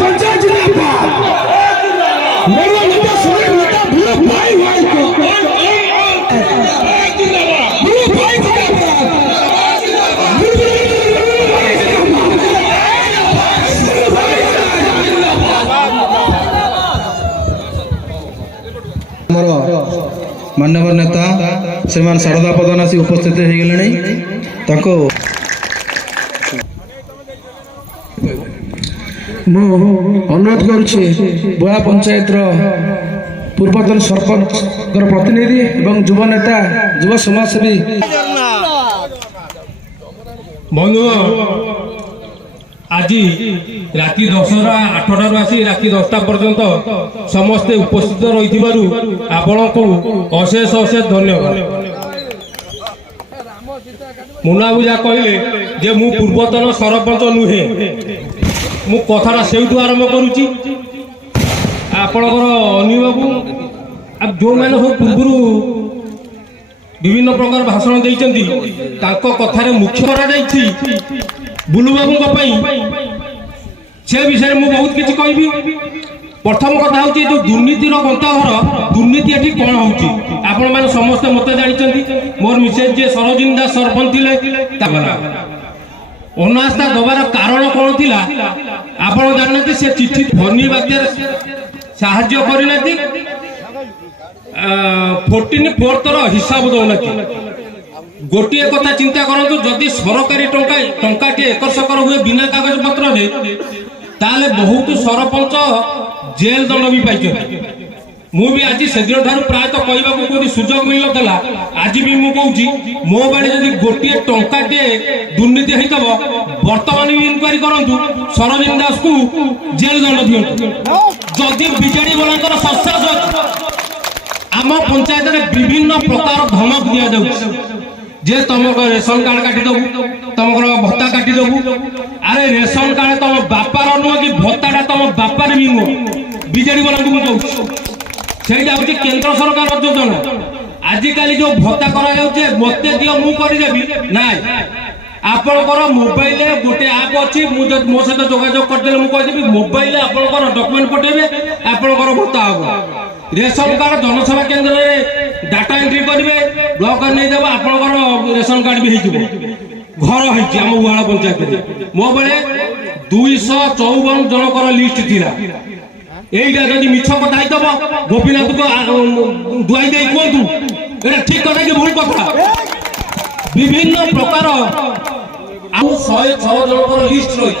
पंचायत जिंदाबाद मेरा नेता सुनील नेता भूलो भाई भाई को भूलो भाई मान्यवर नेता श्रीमान शारदा प्रधान आसी उपस्थित हो गले अनुरोध करुच्छे बुआ पंचायत पूर्वतन सरपंच प्रतिनिधि एवं युव नेता युव समाजसेवी बंधु आज राति 10:08 आसी राति 10टा पर्यंत समस्ते उपस्थित रही आपण को अशेष अशेष धन्यवाद। मुनाबुझा कहले जे मु पूर्वतन सरपंच नुहे मु कथाटा से आरंभ करुच्ची आपणकर अनिल बाबू जो मैंने सब पूर्व विभिन्न प्रकार भाषण देइचंती तांको कथारे मुख्य करा जाइछि बुलू बाबू से विषय मुझे बहुत किसी कहबी। प्रथम कथा हूँ जो दुर्नीतिर गंताघर दुर्नीति ये कौन हो समस्ते मत जानते मोर मिसेज जे सरोजिनी दास सरपंच थे अनास्था दबार कारण कौन थी आप जानते से चिठी फनी बात्यार साहाय्य करना 14/4 हिसाब दौना गोटे कथा चिंता करंतु जदि सरकारी टंका एकर सकर हुए बिना कागज पत्र ताले बहुत सरपंच जेल दंड भी पाई मुझे आज से दिन ठार प्राय कहवाक कोई सुजोग मिल ना आज भी मुझे मो बाड़े जब गोटे टंकाटे दुर्नीति होता बर्तमान भी इनक्वारी करूँ सरोजिनी दास को जेल दंड दिंतु जदि विजेडी वाला सस्या आम पंचायत विभिन्न प्रकार धमक दि जाऊँ जे तुम रेशन कार्ड काटिदेबू तुम भत्ता काटिदेबू अरे रेशन कार्ड तुम बापार नुह कि भत्ता तुम बापार भी नुह विजेडी वाला कहूँ से केंद्र सरकार योजना आजिकल जो भत्ता करा मत दियो मुझे ना आपणकर मोबाइल गोटे आप अच्छी मो सहित जोगाजोग करदे मुझे मोबाइल आपणकर डॉक्यूमेंट पठेबे आपणकर भत्ता हम रेशन कार्ड जनसेवा केंद्र में डाटा एंट्री करेंगे ब्लॉक नहीं देव आपणकर रेशन कार्ड भी हो घर होम उहाड़ पंचायत मो बेले 254 जनकर लिस्ट थी यहीटा जब मिछ कथा होइतब गोपीनाथ को दुआई दे कहतु ये ठीक कथा कि भूल कथा विभिन्न प्रकार 106 जनकर लिस्ट रही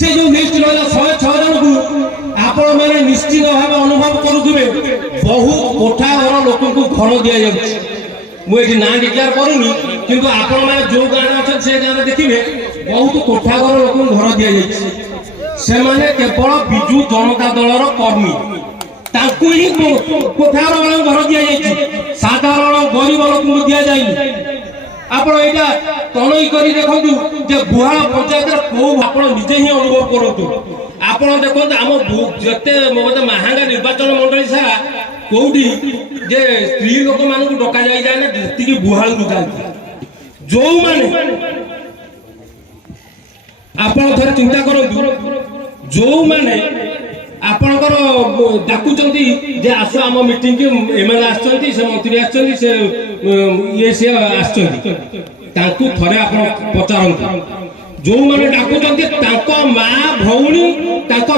से जो लिस्ट रहा 106 जन को आपण मैंने निश्चित भाव अनुभव करुवे बहुत कोठा घर लोक घर दि जाए मुझे ना डिक्लेयर करूनी किंतु आपण मैंने जो गाँव अच्छे से गाँव देखिए बहुत कोठा घर लोक घर दि जाए से माने केवल विजु जनता दलर कर्मी ताकू ही कोठा घर घर दि जाए साधारण गरीब लोक दि जाए आप तनई कर देखु जे गुहाल पंचायत कौ आप निजे ही अनुभव करूँ आप देखो आम जिते महांगा निर्वाचन मंडली सारा कौटी जे स्त्री लोक मान डक जाए ना जी गुहाल जाती जो मैंने आप चिंता करूँ जो मैंने आपणकर डाकुंट जे आस आम मीटिंग की एमएलए आसुँच से मंत्री आए सी थे आप पचारती जो मैंने डाकुंट माँ भौणी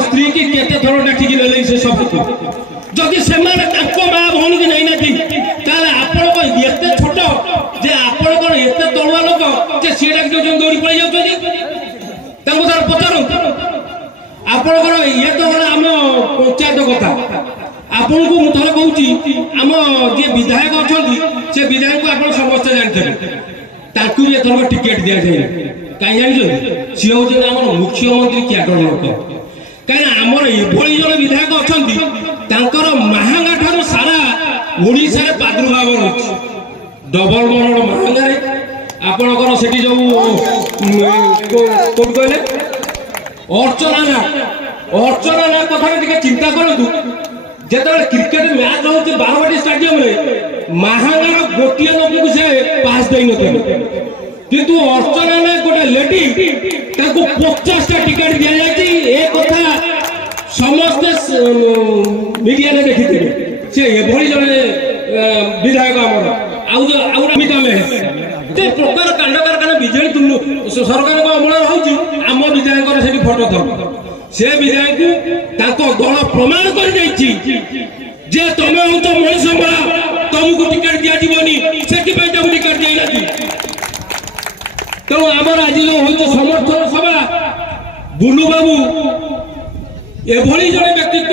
स्त्री की केते थर डाकिक ने से सब जदि से माँ भौणी की नहीं एत छोट जे आप तलुआ लोक सी डाक दौड़ी पड़े जाऊँ पचारू आपणकर ये तो गला आम पंचायत कथा आपन को मुझे कहूँ आम जी विधायक अच्छा से विधायक को आप समस्ते जानते भी एथर टिकेट दि जाए कहीं जान सी हूँ आम मुख्यमंत्री क्याडर लोक कहीं आमर एभली जन विधायक अच्छा महांगा ठार सारा ओडिशा प्रादुर्भाव रही डबल मरण महांगारे आपणकर से जो कौन कहले अर्चना ना कथा चिंता करूँ जो क्रिकेट मैच हो बारवाटी स्टेडियम में महांगार गोटे लोक को से पास दे किंतु अर्चना ना गोटे लेडी 50टा टिकेट दि जाए कथा ମିଡିଆରେ ଦେଖିଥିବେ ସେ ଏଭଳି ଜଣେ ବିଧାୟକ ଆମର ଆଉ ଅମିତ ଏତେ ପ୍ରକାର କାଣ୍ଡ କାରଖାନା ବିଜେଡି ସରକାରଙ୍କ ଅମଳରେ ହଉଛି ଆମ ବିଧାୟକର ସେଠି ଫଟୋ ଥାଉ ସେ ବିଧାୟକକୁ ତାଙ୍କ ଦଳ ପ୍ରମାଣ କରିଦେଇଛି ଯେ ତମେ ହଉଛ ମଣିଷ ମରା ତମକୁ ଟିକେଟ ଦିଆଯିବନି ସେଥିପାଇଁ ତାକୁ ଟିକେଟ ଦେଇନାହାନ୍ତି। ତେଣୁ ଆମର ଆଜି ଯୋଉ ହଉଛି ସମର୍ଥନ ସଭା ବୁଲୁ ବାବୁ ଏଭଳି ଜଣେ ବ୍ୟକ୍ତିତ୍ବ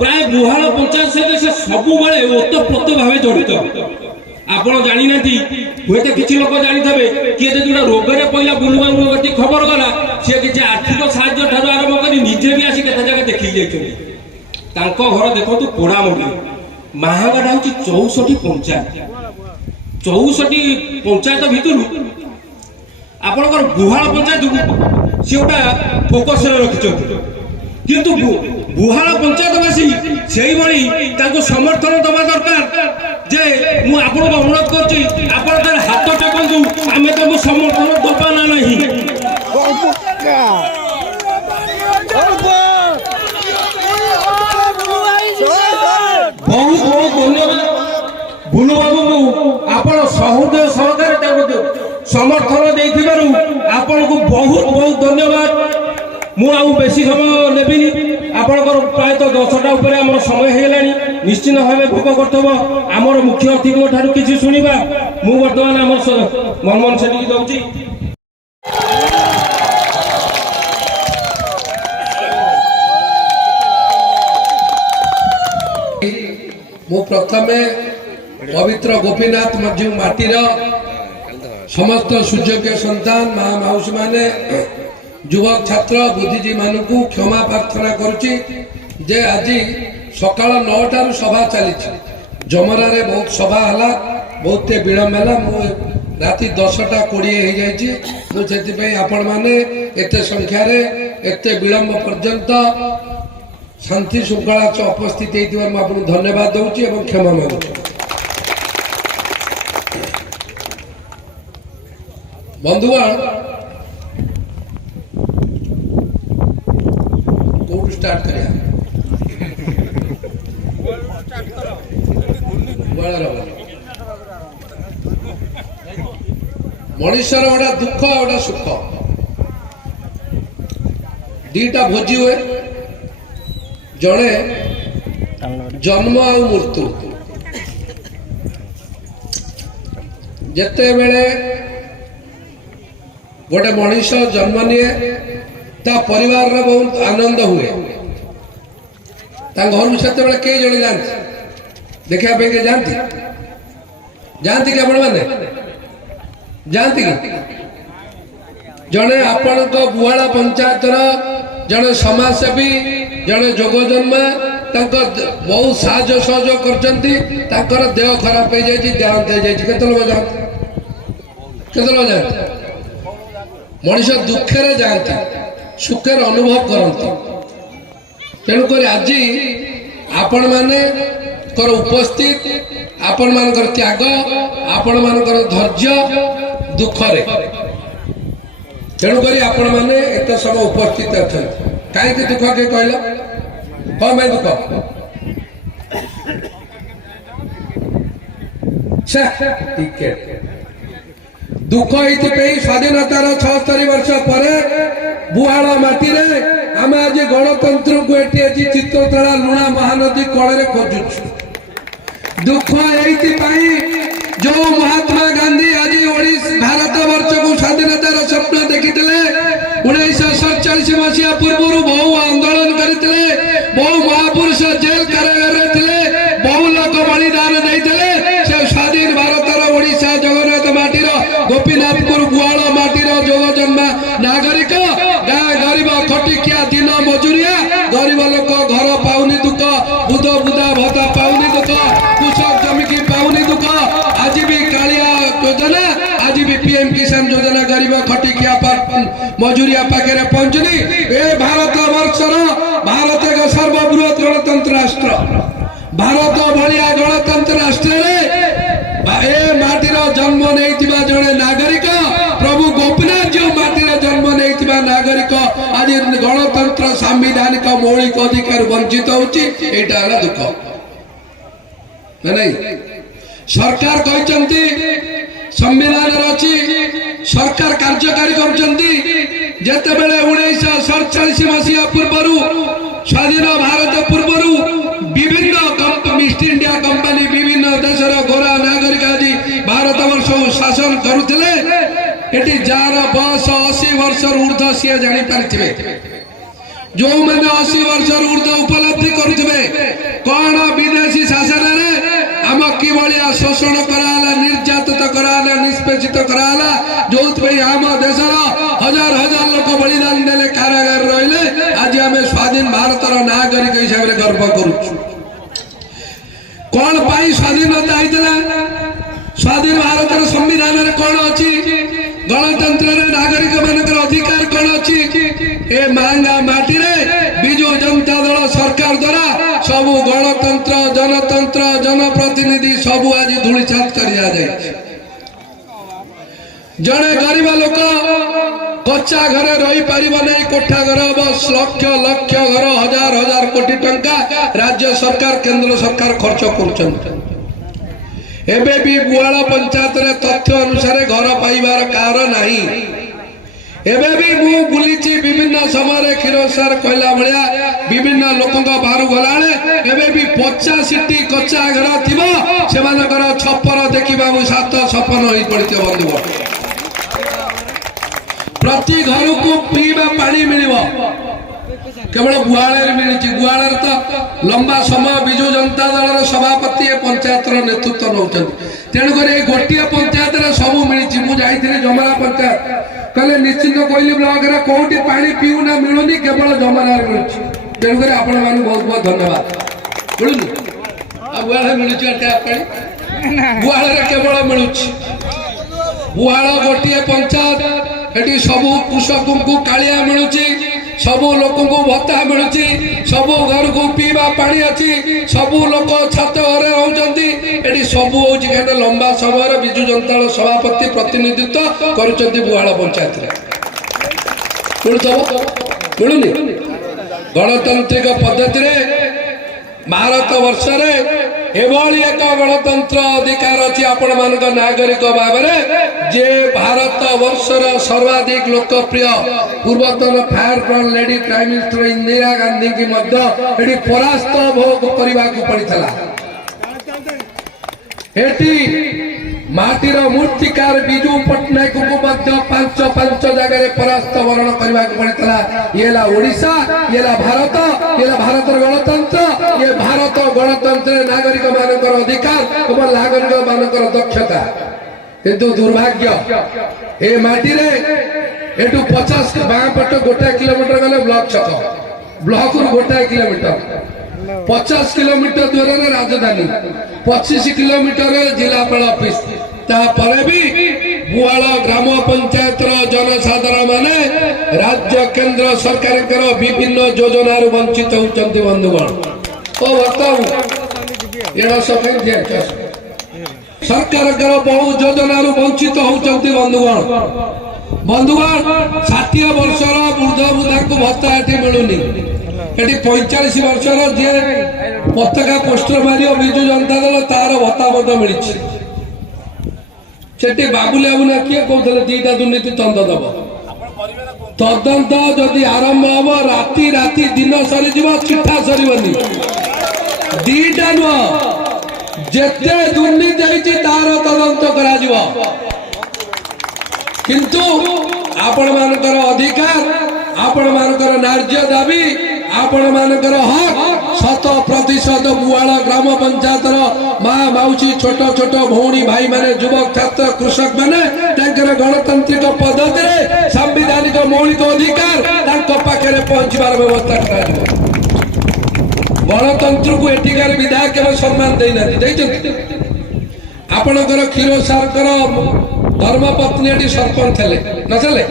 ପ୍ରାୟ ଗୁହାଳ ପଞ୍ଚାୟତ ସହିତ ସେ ସବୁବେଳେ ଓତପ୍ରୋତ ଭାବେ ଜଡ଼ିତ। ଆପଣ ଜାଣିନାହାନ୍ତି ହୁଏତ କିଛି ଲୋକ ଜାଣିଥିବେ କିଏ ଯଦି ଗୋଟେ ରୋଗରେ ପଇଲା ବୁଲୁ ବାବୁଙ୍କ କତିକି ଖବର ଗଲା ସେ କିଛି ଆର୍ଥିକ ସାହାଯ୍ୟ ଠାରୁ ଆରମ୍ଭ କରି ନିଜେ ବି ଆସି କେତେ ଜାଗା ଦେଖିକି ଯାଇଛନ୍ତି। ତାଙ୍କ ଘର ଦେଖନ୍ତୁ ପୋଡ଼ାମୁଣ୍ଡି ମାହାଗାଟା ହଉଛି 64 ପଞ୍ଚାୟତ 64 ପଞ୍ଚାୟତ ଭିତରୁ ଆପଣଙ୍କର ଗୁହାଳ ପଞ୍ଚାୟତକୁ ସେ ଗୋଟା ଫୋକସରେ ରଖିଛନ୍ତି କିନ୍ତୁ ଗୁହାଳ ପଞ୍ଚାୟତବାସୀ ସେଇଭଳି ତାଙ୍କୁ ସମର୍ଥନ ଦେବା ଦରକାର ଯେ ମୁଁ ଆପଣଙ୍କୁ ଅନୁରୋଧ କରୁଛି ଆପଣ ତାର ହାତ ଟେକନ୍ତୁ ଆମେ ତାଙ୍କୁ ସମର୍ଥନ ଦେବା ନା ନାହିଁ। ବହୁତ ବହୁତ ଧନ୍ୟବାଦ ବୁଲୁ ବାବୁଙ୍କୁ ଆପଣ ସହୃଦୟ ସହକାରେ ତାଙ୍କୁ ସମର୍ଥନ ଦେଇଥିବାରୁ ଆପଣଙ୍କୁ ବହୁତ ବହୁତ ଧନ୍ୟବାଦ। ମୁଁ ଆଉ ବେଶୀ ସମୟ ନେବିନି ଆପଣଙ୍କର ପ୍ରାୟତଃ 10ଟା ଉପରେ ଆମର ସମୟ ହେଇଗଲାଣି ନିଶ୍ଚିତ ଭାବେ ଭୋଗ କରୁଥିବ ଆମର ମୁଖ୍ୟ ଅତିଥିଙ୍କ ଠାରୁ କିଛି ଶୁଣିବା। ମୁଁ ବର୍ତ୍ତମାନ ଆମର ମନମୋହନ ସେଠୀକି ଦଉଛି। ମୁଁ ପ୍ରଥମେ ପବିତ୍ର ଗୋପୀନାଥ ମଝି ମାଟିର ସମସ୍ତ ସୁଯୋଗ୍ୟ ସନ୍ତାନ ମା ମାଉସୀ ମାନେ ଯୁବକ ଛାତ୍ର ବୁଦ୍ଧିଜୀବୀ ମାନଙ୍କୁ କ୍ଷମା ପ୍ରାର୍ଥନା କରୁଛି ଯେ ଆଜି ସକାଳ 9ଟାରୁ ସଭା ଚାଲିଛି ଜମରାରେ ବହୁତ ସଭା ହେଲା ବହୁତ ବିଳମ୍ବ ହେଲା ମୁଁ ରାତି 10:20 ହେଇଯାଇଛି ମୁଁ ସେଥିପାଇଁ ଆପଣମାନେ ଏତେ ସଂଖ୍ୟାରେ ଏତେ ବିଳମ୍ବ ପର୍ଯ୍ୟନ୍ତ ଶାନ୍ତି ଶୃଙ୍ଖଳା ଉପସ୍ଥିତ ହେଇଥିବାରୁ ମୁଁ ଆପଣଙ୍କୁ ଧନ୍ୟବାଦ ଦେଉଛି ଏବଂ କ୍ଷମା ମାଗୁଛି। ବନ୍ଧୁଗଣ କୋଉଠୁ ଷ୍ଟାର୍ଟ କରିବା ମଣିଷର ଗୋଟେ ଦୁଃଖ ଗୋଟେ ସୁଖ ଦିଟା ଭୋଜି ହୁଏ ଜଣେ ଜନ୍ମ ଆଉ ମୃତ୍ୟୁ ଯେତେବେଳେ गोटे मनीष जन्म निए ता परिवार रे बहुत आनंद हुए घर से कई जन जाती देखा जानती जानती कि आपण मैंने जानती कि जड़े आपण गुहाल पंचायत जड़े समाजसेवी जड़े जोग जन्मा बहुत साहय सहयोग कर देह खराब हो जाए देहांत हो जाए केते लोग जाते मनीष दुखे जाती सुखे अनुभव करती तेणुक आज आपण माने उपस्थित आपण मान त्याग आपण मान धैर्य दुखरे तेणुक आपण मैंने एत समय उपस्थित अच्छा कहीं दुख किए कहल हाँ मैं दुख दुख ये स्वाधीनतार 76 वर्ष पर बुहाड़ माटी आम आज गणतंत्र को ये चित्रतला लुणा महानदी कल खोजुचु दुख ये जो महात्मा गांधी आज भारत वर्ष को स्वाधीनतार स्वप्न देखी 1947 मसीहा पूर्व बहु आंदोलन करते बहु महापुरुष जेल कारागार बहु लोक बलिदान देते स्वाधीन भारतर ओडिशा जगन्नाथ माटीर गोपीनाथपुर गुआल माटीर जोग जन्मा नागरिक गाँ गरीब खटिकिया दिन मजुरिया गरीब लोक घर पाउनी दुख बुध बुधा भत्ता पाउनी दुख कृषक जमिकी पाउनी दुख आज भी कालिया योजना आज भी पीएम किसान योजना गरीब खटिकिया मजुरिया पाखे पहुंचनी ए भारत वर्षर भारत एक सर्वबृहत गणतंत्र राष्ट्र भारत भाया गणतंत्र राष्ट्र माटीर जन्म नहीं जड़े नागरिक प्रभु गोपीनाथ जो माटीर जन्म नहीं नागरिक आज गणतंत्र सांविधानिक मौलिक अधिकार वंचित होची एटा हला दुख नहीं सरकार कहचंती संविधान रची सरकार कार्यकारी करचंती जेते बेले 1947 मसीहा पूर्वरु स्वाधीन भारत पूर्वरु विभिन्न ईस्ट इंडिया कंपनी विभिन्न देशर गोरा नागरिक आदि भारत वर्ष शासन करुथिले एटी जार बयस 80 वर्ष ऊर्ध्व सी जानी पारिथिबे जो मैंने 80 वर्ष ऊर्ध्व उपलब्धि करुथिबे कोन विदेशी शासन रे आम कि भलिया शोषण कराला निर्यातित कराला निष्पेषित कराला जोथबे आम देशर हजार हजार लोक बलिदान देले कारागार रहिले आज आम स्वाधीन भारतर नागरिक हिसाब रे गर्व करूछु कौन पाई स्वाधीनता आइतला स्वाधीन भारतर संविधान रे कौन अछि गणतंत्र रे नागरिक मानकर अधिकार कौन अछि ए मांगा माटी रे बिजू जनता दल सरकार द्वारा सबु गणतंत्र जनतंत्र जनप्रतिनिधि सबु आज धूली छात करिया जाय जड़े गरीब लोक कच्चा घरे रही पारिबा नहीं कोठा घर बस लक्ष लक्ष घर हजार हजार कोटी टंका राज्य सरकार केंद्र सरकार खर्च करुछन एबे भी बुआल पंचायत रे तथ्य अनुसार घर पाइबार कार नहीं एबे भी मु बुलीची विभिन्न समय क्षीरसार कहला भलिया विभिन्न लोकंक बाहर गलाले एबे भी 50टी कच्चा घर थिबो सेमानकर छप्पर देखिबा मु सात सपन होई पड़ितो बंधु प्रति घर को पीवा पानी मिलिबो केवल गुआले मिली गुआले तो लंबा समय विजु जनता दल सभापति पंचायत नेतृत्व नौचन तेणुक गोटे पंचायत सब मिली मुझे जमरा पंचायत कहले निश्चित कोइली ब्लॉक रे कोठी पानी पीउना मिलुनी केवल जमरा मिलुची तेणुक आपण मानु बहुत बहुत धन्यवाद मिलुनी गुआले मिलुची टैप पानी गुआले केवल मिलुची गुआल गोटे पंचायत एटी सबू कृषक को कालिया मिलुची सबू लोक को भत्ता मिलुची सबू घर को पीवा पानी अच्छी सबू लोक छात घरे रहउचंती एटी सबू होची केते लंबा समय विजु जनता दल सभापति प्रतिनिधित्व करूचंती बुआल पंचायत रे मिलुनी गणतांत्रिक पद्धति रे भारत वर्ष रे एभली एक गणतंत्र अधिकार अच्छी आपण मान नागरिक भाव जे भारत वर्षर सर्वाधिक लोकप्रिय पूर्वतन fire brand lady prime minister Indira Gandhi की मध्य परास्त भोग करने को पड़ता माटीर मूर्तिकार विजु पट्टनायक को पांच पांच जगह परास्त वर्ण करने को पड़ता ये ओडिशा ये भारत भारतर गणतंत्र ये भारत गणतंत्र नागरिक मानकर अधिकार और नागरिक मानकर दक्षता किंतु दुर्भाग्य ए माटी रे एटू 50 बाँ पट गोटाए किलोमीटर गले ब्लॉक छक ब्लॉक रु गोटाए किलोमीटर 50 किलोमीटर दूर रे राजधानी 25 किलोमीटर जिलापाल ऑफिस तापरे भी बुआल ग्राम पंचायत जनसाधारण माने राज्य केंद्र सरकार विभिन्न योजना वंचित होती बंधुगण ओ बताऊ सरकार बहु योजना वंचित होती बंधुगण 60 वर्षर वृद्ध वृद्धा को भत्ता एटी मिलूनी एटी 45 वर्षर जी पताका पोस्टर मार विजु जनता दल तार भत्ता मिली सेठी बाबुले बाबुना किए कहते दीटा दुर्नीति तंत्र दब तदंत जदि आरंभ हम राति राति दिन सरी चिठा सरबनी दीटा नुह जेते दुर्नीति होती तार तदंत करा किंतु आपण मानकर अधिकार आपण मानकर नार्य दाबी आपण मानकर हक 100% बुआल ग्राम पंचायत माँ माउसी छोट छोट भौणी भाई माने युवक छात्र कृषक माने गणतांत्रिक पद्धति संविधानिक मौलिक अधिकार पाखे पहुंचार व्यवस्था कर गणतंत्र को एटिकार विधायक सम्मान देना आपणकर क्षीरसार धर्मपत्नी सरपंच थे नचले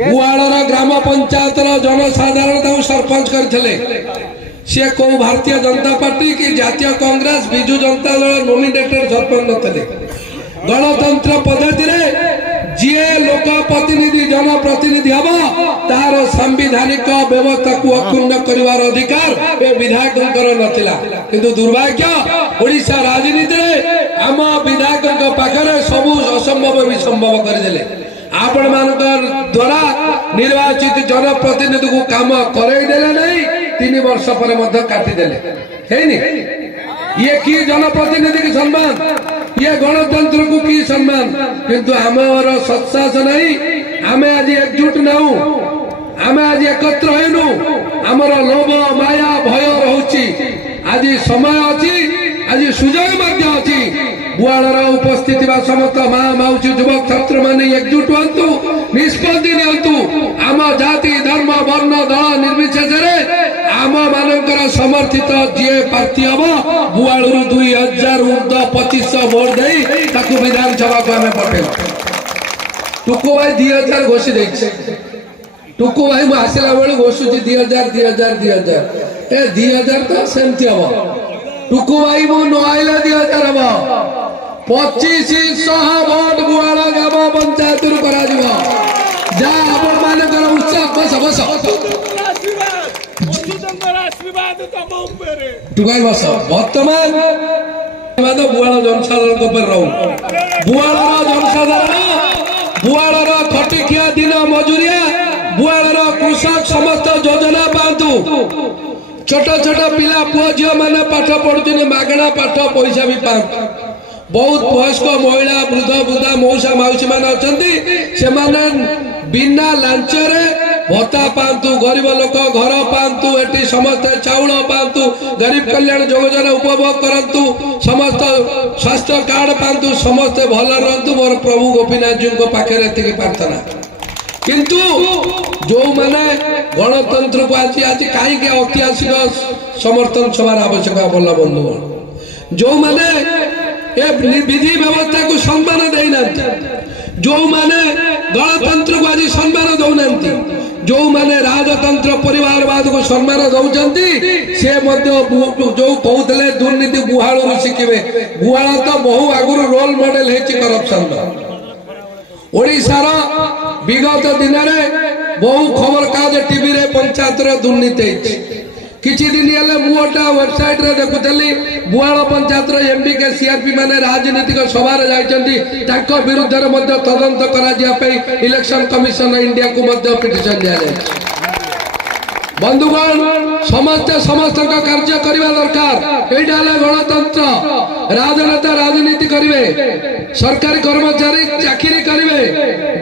बुआलर ग्राम पंचायत जनसाधारण सरपंच करते सी को भारतीय जनता पार्टी कि जातीय कांग्रेस बिजु जनता दल नोमिनेटेड सरपंच नथिले गणतंत्र पद्धति ଯିଏ ଲୋକ ପ୍ରତିନିଧି ଜନପ୍ରତିନିଧି ହବ ତାର ସାମ୍ବିଧାନିକ ବ୍ୟବସ୍ଥାକୁ ଅକ୍ଷୁଣ୍ଣ କରିବାର ଅଧିକାର ଏ ବିଧାୟକଙ୍କର ନଥିଲା। କିନ୍ତୁ ଦୁର୍ଭାଗ୍ୟ ଓଡ଼ିଶା ରାଜନୀତିରେ ଆମ ବିଧାୟକଙ୍କ ପାଖରେ ସବୁ ଅସମ୍ଭବ ବି ସମ୍ଭବ କରିଦେଲେ। ଆପଣ ମାନଙ୍କ ଦ୍ୱାରା ନିର୍ବାଚିତ ଜନପ୍ରତିନିଧିକୁ କାମ କରେଇ ଦେଲେ ନାହିଁ, 3 ବର୍ଷ ପରେ ମଧ୍ୟ କାଟିଦେଲେ। ହେଇନି ଇଏ କି ଜନପ୍ରତିନିଧି କି ସମ୍ମାନ, ଇଏ ଗଣତନ୍ତ୍ରକୁ କି ସମ୍ମାନ। କିନ୍ତୁ ଆମର ସତ୍ସାହସ ନାହିଁ, ଆମେ ଆଜି ଏକଜୁଟ ନାହୁଁ, ଆମେ ଆଜି ଏକତ୍ର ହେନୁ। ଆମର ଲୋଭ ମାୟା ଭୟ ରହୁଛି। ଆଜି ସମୟ ଅଛି, ଆଜି ସୁଯୋଗ ମଧ୍ୟ ଅଛି। ବୁଆଳର ଉପସ୍ଥିତ ଥିବା ସମସ୍ତ ମା ମାଉସୀ ଯୁବକ ଛାତ୍ର ମାନେ ଏକଜୁଟ ହୁଅନ୍ତୁ, ନିଷ୍ପତ୍ତି ନିଅନ୍ତୁ। ଆମ ଜାତି ଧର୍ମ ବର୍ଣ୍ଣ ଦଳ ନିର୍ବିଶେଷରେ ଆମ ମାନଙ୍କର ସମର୍ଥିତ ଯିଏ ପ୍ରାର୍ଥୀ ହବ ବୁଆଳରୁ 2000 ଊର୍ଦ୍ଧ୍ୱ 2500 ଭୋଟ ଦେଇ ତାକୁ ବିଧାନସଭାକୁ ଆମେ ପଠେଇବା। ଟୁକୁ ଭାଇ 2000 ଘୋଷି ଦେଇଛି। ଟୁକୁ ଭାଇ ମୁଁ ଆସିଲା ବେଳୁ ଘୋଷୁଛି 2000 ଏ 2000 ତ ସେମିତି ହବ। ଟୁକୁ ଭାଇ ମୁଁ ନ ଆଇଲେ 2000 ହବ। 2500 ଭୋଟ ବୁଆଳ ଗ୍ରାମ ପଞ୍ଚାୟତରୁ କରାଯିବ। ଯାହା ଆପଣ ମାନଙ୍କର ଉତ୍ସାହ। ବସ ବସ ଟୁକାଇ ବସ। ବର୍ତ୍ତମାନ ବୁଆଳ ଜନସାଧାରଣଙ୍କ ଉପରେ ରହୁ। ବୁଆଳର ଜନସାଧାରଣ, ବୁଆଳର ଖଟିଖିଆ ଦିନ ମଜୁରିଆ, ବୁଆଳର କୃଷକ ସମସ୍ତ ଯୋଜନା ପାଆନ୍ତୁ। ଛୋଟ ଛୋଟ ପିଲା ପୁଅ ଝିଅ ମାନେ ପାଠ ପଢୁଛନ୍ତି, ମାଗଣା ପାଠ ପଇସା ବି ପାଆନ୍ତୁ। ବହୁତ ବୟସ୍କ ମହିଳା ବୃଦ୍ଧ ବୃଦ୍ଧା ମଉସା ମାଉସୀ ମାନେ ଅଛନ୍ତି, ସେମାନେ ବିନା ଲାଞ୍ଚରେ ଭତ୍ତା ପାଆନ୍ତୁ। ଗରିବ ଲୋକ ଘର ପାଆନ୍ତୁ, ଏଠି ସମସ୍ତେ ଚାଉଳ ପାଆନ୍ତୁ, ଗରିବ କଲ୍ୟାଣ ଯୋଜନା ଉପଭୋଗ କରନ୍ତୁ, ସମସ୍ତ ସ୍ୱାସ୍ଥ୍ୟ କାର୍ଡ ପାଆନ୍ତୁ, ସମସ୍ତେ ଭଲ ରହନ୍ତୁ। ମୋର ପ୍ରଭୁ ଗୋପୀନାଥଜୀଙ୍କ ପାଖରେ ଏତିକି ପ୍ରାର୍ଥନା। କିନ୍ତୁ ଯୋଉମାନେ ଗଣତନ୍ତ୍ରକୁ ଆଜି କାହିଁକି ଐତିହାସିକ ସମର୍ଥନ ସଭାର ଆବଶ୍ୟକ ଭଲ ବନ୍ଧୁଗଣ, ଯୋଉମାନେ ଏ ବିଧି ବ୍ୟବସ୍ଥାକୁ ସମ୍ମାନ ଦେଇନାହାନ୍ତି, ଯୋଉମାନେ ଗଣତନ୍ତ୍ରକୁ ଆଜି ସମ୍ମାନ ଦଉନାହାନ୍ତି, ଯୋଉମାନେ ରାଜତନ୍ତ୍ର ପରିବାରବାଦକୁ ସମ୍ମାନ ଦଉଛନ୍ତି, ସେ ମଧ୍ୟ ଯୋଉ କହୁଥିଲେ ଦୁର୍ନୀତି ଗୁହାଳରୁ ଶିଖିବେ। ଗୁହାଳ ତ ବହୁ ଆଗରୁ ରୋଲ ମଡେଲ ହେଇଛି କରପ୍ସନ। ଓଡ଼ିଶାର ବିଗତ ଦିନରେ ବହୁ ଖବର କାଗଜ ଟିଭିରେ ପଞ୍ଚାୟତର ଦୁର୍ନୀତି ହେଇଛି। କିଛି ଦିନ ହେଲେ ମୁଁ ଗୋଟେ ୱେବସାଇଟ୍ ରେ ଦେଖୁଥିଲି, ବୁଆଳ ପଞ୍ଚାୟତର ଏମଡିକେ ସିଆରପି ମାନେ ରାଜନୈତିକ ସଭାରେ ଯାଇଛନ୍ତି, ତାଙ୍କ ବିରୁଦ୍ଧରେ ମଧ୍ୟ ତଦନ୍ତ କରାଯିବା ପାଇଁ ଇଲେକ୍ସନ କମିଶନ ଇଣ୍ଡିଆକୁ ମଧ୍ୟ ପିଟିସନ ଦିଆଯାଇଛି। ବନ୍ଧୁଗଣ, ସମସ୍ତେ ସମସ୍ତଙ୍କ କାର୍ଯ୍ୟ କରିବା ଦରକାର। ଏଇଟା ହେଲା ଗଣତନ୍ତ୍ର। ରାଜନେତା ରାଜନୀତି କରିବେ, ସରକାରୀ କର୍ମଚାରୀ ଚାକିରି କରିବେ,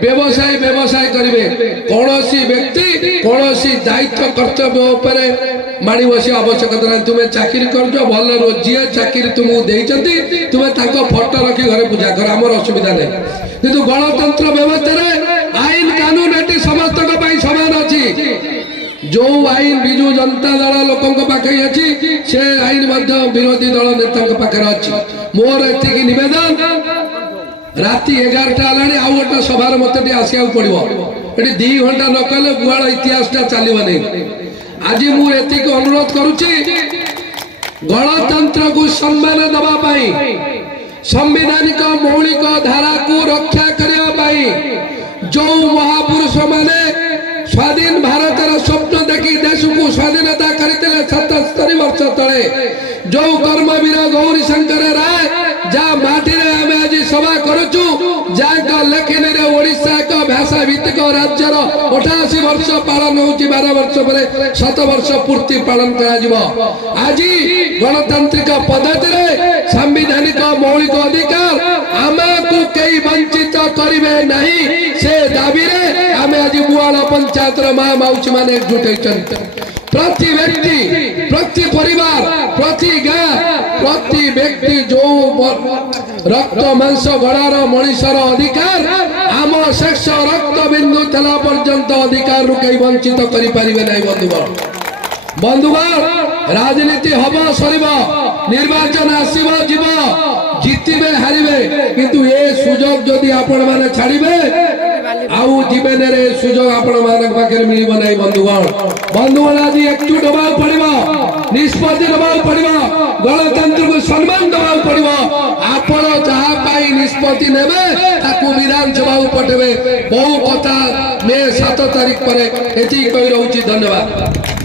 ବ୍ୟବସାୟ କରିବେ। କୌଣସି ବ୍ୟକ୍ତି କୌଣସି ଦାୟିତ୍ୱ କର୍ତ୍ତବ୍ୟ ଉପରେ ମାଡ଼ି ବସିବା ଆବଶ୍ୟକତା ନାହିଁ। ତୁମେ ଚାକିରି କରୁଛ, ଭଲ ରୁହ। ଯିଏ ଚାକିରି ତୁମକୁ ଦେଇଛନ୍ତି ତୁମେ ତାଙ୍କ ଫଟୋ ରଖି ଘରେ ପୂଜା କର, ଆମର ଅସୁବିଧା ନାହିଁ। କିନ୍ତୁ ଗଣତନ୍ତ୍ର ବ୍ୟବସ୍ଥାରେ ଆଇନ କାନୁନ ଏଠି ସମସ୍ତଙ୍କ ପାଇଁ ସମାନ ଅଛି। ଯୋଉ ଆଇନ ବିଜୁ ଜନତା ଦଳ ଲୋକଙ୍କ ପାଖରେ ଅଛି, ସେ ଆଇନ ମଧ୍ୟ ବିରୋଧୀ ଦଳ ନେତାଙ୍କ ପାଖରେ ଅଛି। ମୋର ଏତିକି ନିବେଦନ, ରାତି 11ଟା ହେଲାଣି, ଆଉ ଗୋଟେ ସଭାରେ ମତେ ଟିକେ ଆସିବାକୁ ପଡିବ। ଏଠି 2 ଘଣ୍ଟା ନ କଲେ ବୁଆଳ ଇତିହାସଟା ଚାଲିବନି। ଆଜି ମୁଁ ଏତିକି ଅନୁରୋଧ କରୁଛି, ଗଣତନ୍ତ୍ରକୁ ସମ୍ମାନ ଦେବା ପାଇଁ, ସାମ୍ବିଧାନିକ ମୌଳିକ ଧାରାକୁ ରକ୍ଷା କରିବା ପାଇଁ ଯୋଉ ମହାପୁରୁଷ ମାନେ ସ୍ୱାଧୀନ ଭାରତର ସ୍ୱପ୍ନ ଦେଖି ଦେଶକୁ ସ୍ୱାଧୀନତା କରିଥିଲେ 77 ବର୍ଷ ତଳେ, ଯୋଉ କର୍ମବୀର ଗୌରୀ ଶଙ୍କର ରାୟ, ଯାହା ମାଟିରେ ଆମେ ଆଜି ସଭା କରୁଛୁ, ଯାହାଙ୍କ ଲେଖନୀରେ ଓଡ଼ିଶା ଏକ ଭାଷା ଭିତ୍ତିକ ରାଜ୍ୟର 88 ବର୍ଷ ପାଳନ ହେଉଛି, 12 ବର୍ଷ ପରେ 7 ବର୍ଷ ପୂର୍ତ୍ତି ପାଳନ କରାଯିବ। ଆଜି ଗଣତାନ୍ତ୍ରିକ ପଦ୍ଧତିରେ ସାମ୍ବିଧାନିକ ମୌଳିକ ଅଧିକାର ଆମକୁ କେହି ବଞ୍ଚିତ କରିବେ ନାହିଁ, ସେ ଦାବିରେ ଆମେ ଆଜି ବୁଆଳ ପଞ୍ଚାୟତର ମା ମାଉସୀ ମାନେ ଏକଜୁଟ ହେଇଛନ୍ତି। ପ୍ରତି ବ୍ୟକ୍ତି, ପ୍ରତି ପରିବାର, ପ୍ରତି ଗାଁ, ପ୍ରତି ବ୍ୟକ୍ତି ଯୋଉ ରକ୍ତ ମାଂସ ଗଳାର ମଣିଷର ଅଧିକାର, ଆମ ଶେଷ ରକ୍ତ ବିନ୍ଦୁ ଥିଲା ପର୍ଯ୍ୟନ୍ତ ଅଧିକାରରୁ କେହି ବଞ୍ଚିତ କରିପାରିବେ ନାହିଁ। ବନ୍ଧୁଗଣ, ରାଜନୀତି ହବ ସରିବ, ନିର୍ବାଚନ ଆସିବ ଯିବ, ଜିତିବେ ହାରିବେ, କିନ୍ତୁ ଏ ସୁଯୋଗ ଯଦି ଆପଣ ମାନେ ଛାଡ଼ିବେ ଆଉ ଜୀବନରେ ସୁଯୋଗ ଆପଣ ମାନଙ୍କ ପାଖରେ ମିଳିବ ନାହିଁ। ବନ୍ଧୁଗଣ ଆଜି ଏକଜୁଟ ହେବାକୁ ପଡିବ, ନିଷ୍ପତ୍ତି ନେବାକୁ ପଡିବ, ଗଣତନ୍ତ୍ରକୁ ସମ୍ମାନ ଦେବାକୁ ପଡିବ। ଆପଣ ଯାହା ପାଇଁ ନିଷ୍ପତ୍ତି ନେବେ ତାକୁ ବିଧାନସଭାକୁ ପଠେଇବେ। ବହୁ କଥା ମେ 7 ତାରିଖ ପରେ ଏତିକି କହି ରହୁଛି। ଧନ୍ୟବାଦ।